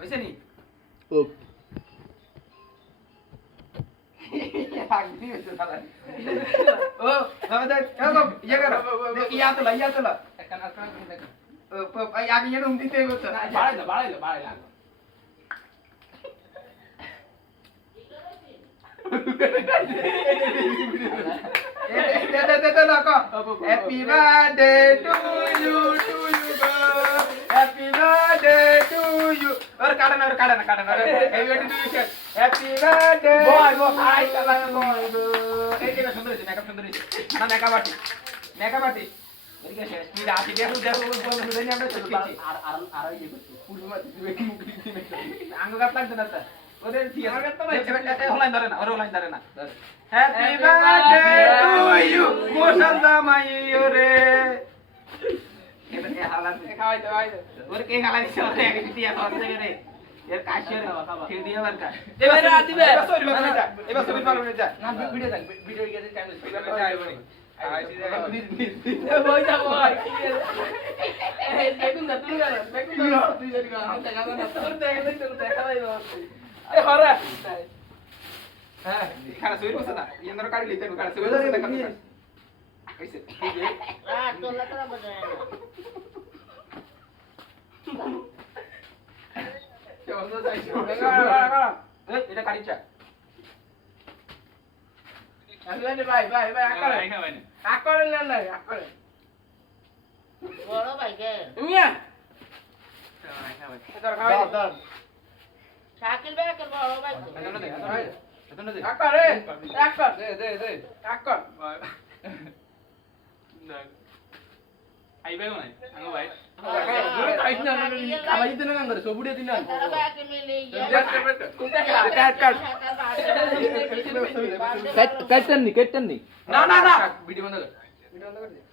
হইছে নি ও আগনি হইছে শালা ও বাবা দেখ ইয়ে করো ইয়া তোলা একখান আর কান দেখ আগে যেন দিতে হইব তো বাড়াইলো Happy birthday to you go. Happy birthday to you. और काटना Happy birthday to you. Happy birthday. Boy आई चला एक सुंदर है मेकअप सुंदर है ना मेकअप आर्टिस्ट मेरी क्या है स्पीड आती है देखो बोल सुधर नहीं हमने चलती আর ইয়ে করছে पूरी मत आंगो का प्लान देना था ওদের ঠিক আছে হলাইন ধরে না ওর হলাইন ধরে না হ্যাপি বার্থডে টু ইউ মোশাল্লাহ মাইও রে এবারে হালাত খাওয়াই দাও ওর কে গালা দিছে ওরে আগে দিয়া খাওয়াতে রে এর কাশির খেয়ে দিয়া বারকা এবারে দিবে এবার ছবি পারো না যা না ভিডিও দেখ ভিডিও গিয়ে টাইম বই যা বই বেগুন না তুই গেল বেগুন না তুই জানি না দেখা না তোর দেখা নাই এ হরা হ্যাঁ খানা ছবি বসে না ইন্দর কাটি লিতে কাটা ছবি বসে দেখা কইছে তোলা তোলা বাজায় না চলো যাইছো এটা কাটিছা আসলে ভাই আকরে না আকরে বড় ভাইকে মিয়া তোর খাওয়াই দাও শাকিল ভাই কে বড় ভাই আকরে আকর দে আকর আইবে নাই আঙ্গো ভাই কাবাই দিন না করে সবুড়ে দিন তারা ভাইকে মিলে কাটতেন নি না ভিডিও বন্ধ কর